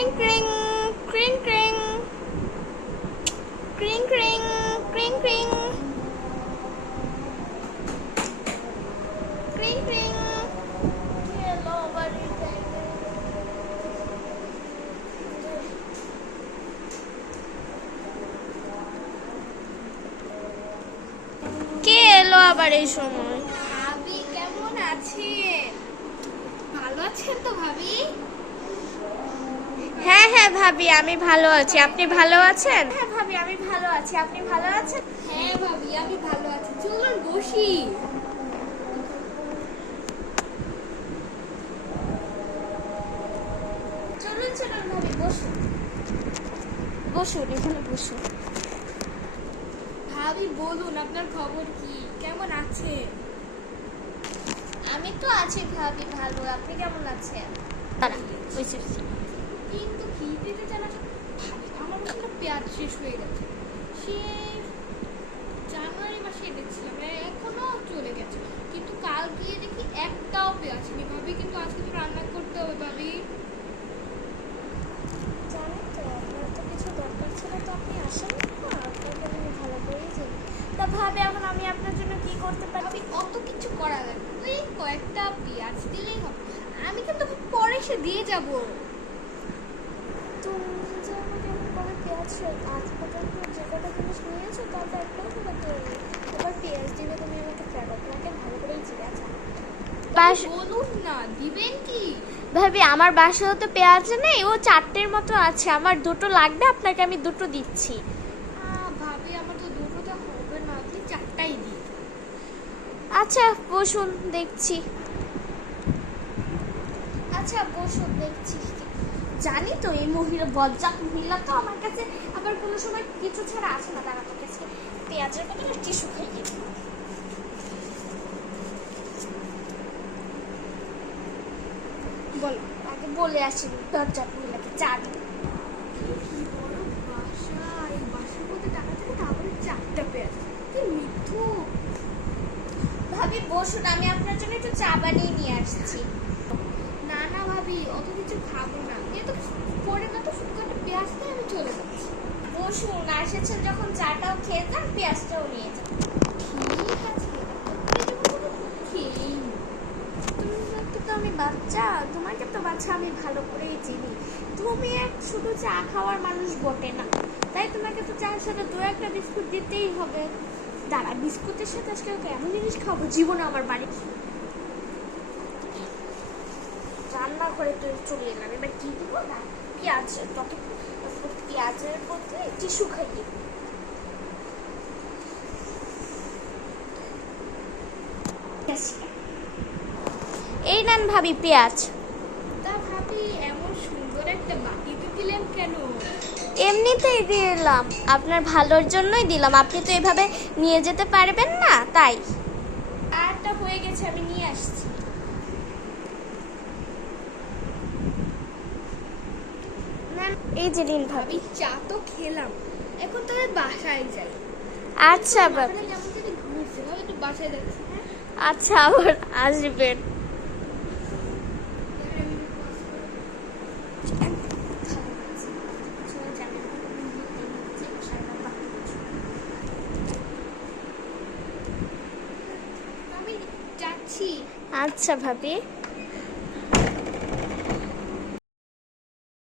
ক্রিং ক্রিং ক্রিং ক্রিং ক্রিং ক্রিং ক্রিং ক্রিং ক্রিং ক্রিং। হ্যালো বাড়ি কে এলো আবার এই সময়? ভাবি কেমন আছেন? ভালো আছেন তো ভাবি? হ্যাঁ হ্যাঁ ভাবি, আমি ভালো আছি। আপনি ভালো আছেন? হ্যাঁ ভাবি, আমি ভালো আছি। আপনি ভালো আছেন? হ্যাঁ ভাবি, আমি ভালো আছি। চলুন বসি। চলুন চলুন ভাবি, বসুন বসুন, এখানে বসুন। ভাবি বলুন আপনার খবর কি? কেমন আছেন? আমি তো আছি ভাবি ভালো। আপনি কেমন আছেন? কিন্তু কি দিতে জানা আমার মনে পেঁয়াজ শেষ হয়ে গেছে। সে জানুয়ারি মাসে এনেছিলাম, এখনো চলে গেছে। কিন্তু কাল গিয়ে দেখি একটাও পেঁয়াজ নেই। ভাবি কিন্তু আজকে তো রান্না করতে হবে ভাবি। জানেন তো, আপনার তো কিছু দরকার ছিল, তো আপনি আসেন না। আপনাকে আমি ভালো করেই জানি। তা ভাবি, এখন আমি আপনার জন্য কি করতে পারি? ভাবি অত কিছু করা লাগে না, ওই কয়েকটা পেঁয়াজ দিলেই হবে। আমি কিন্তু পরে এসে দিয়ে যাব। তুমি যে আমাকে এমনভাবে পেঁয়াজ আজ পর্যন্ত যে কটা জিনিস নিয়েছো তার তো একটাও তোমাকে এবার পেঁয়াজ দিবে তুমি আমাকে কেন? তোমাকে ভালো করেই জিজ্ঞাসা। বলুন না, দিবেন কি? ভাবি, আমার বাসায় তো পেঁয়াজ নেই, ও 4টের মতো আছে। আমার 2টো লাগবে, আপনাকে আমি 2টো দিচ্ছি। ভাবি আমার তো দুটোতে হবে না, আপনি 4টাই দিন। আচ্ছা বসুন, দেখছি। আচ্ছা বসুন, দেখছি। জানি তো এই মহিলা বজ্জাত মহিলা তো আমার কাছে আবার কোনো সময় কিছু ছাড়া আসে না। তারা তো কাছে পেঁয়াজের বদলে টিস্যু খাইয়ে বল, আগে বলে আসি বজ্জাত মহিলাকে চা দিন। কি বড় বাসা, এই বাসার মধ্যে টাকা থেকে তারপরে 4টা পেঁয়াজ, কি মিথ্যু। ভাবি বসুন, আমি আপনার জন্য একটু চা বানিয়ে নিয়ে আসছি। না না ভাবি, অত কিছু খাবো না। এ তো পরে না তো শুধু একটা পেঁয়াজ দিয়ে আমি চলে যাচ্ছি। বসুন, এসেছেন যখন চাটাও খেয়ে যান, পেঁয়াজটাও নিয়ে যান। ঠিক আছে, খেয়েই নি। তোমাকে তো আমি বাচ্চা, তোমাকে তো বাচ্চা আমি ভালো করেই চিনি। তুমি এক শুধু চা খাওয়ার মানুষ বটে না, তাই তোমাকে তো চার সাথে 2-1টা বিস্কুট দিতেই হবে। দাঁড়া, বিস্কুটের সাথে আজকে ওকে এমন জিনিস খাবো জীবনে আমার বাড়ি রান্নাঘরে তো চলে এলাম। এবার কি দিব না, পেঁয়াজ তত পেঁয়াজের মধ্যে টিস্যু খাইয়ে এই নেন ভাবি পেঁয়াজ। তা ভাবি এমন সুন্দর একটা বাটিতে দিলেন কেন? এমনিতেই দিলাম, আপনার ভালোর জন্যই দিলাম। আপনি তো এভাবে নিয়ে যেতে পারবেন না, তাই। আরটা হয়ে গেছে, আমি নিয়ে আসছি। এই যে দিন ভাবি। চা তো খেলাম, এখন তাহলে বাসায় যাই। আচ্ছা ভাবি, মাথাটা কেমন জানি ঘুরছে, ভাবি একটু বাসায় যাচ্ছি। হ্যাঁ আচ্ছা আবার আসবেন। আমি যাচ্ছি। আচ্ছা ভাবি।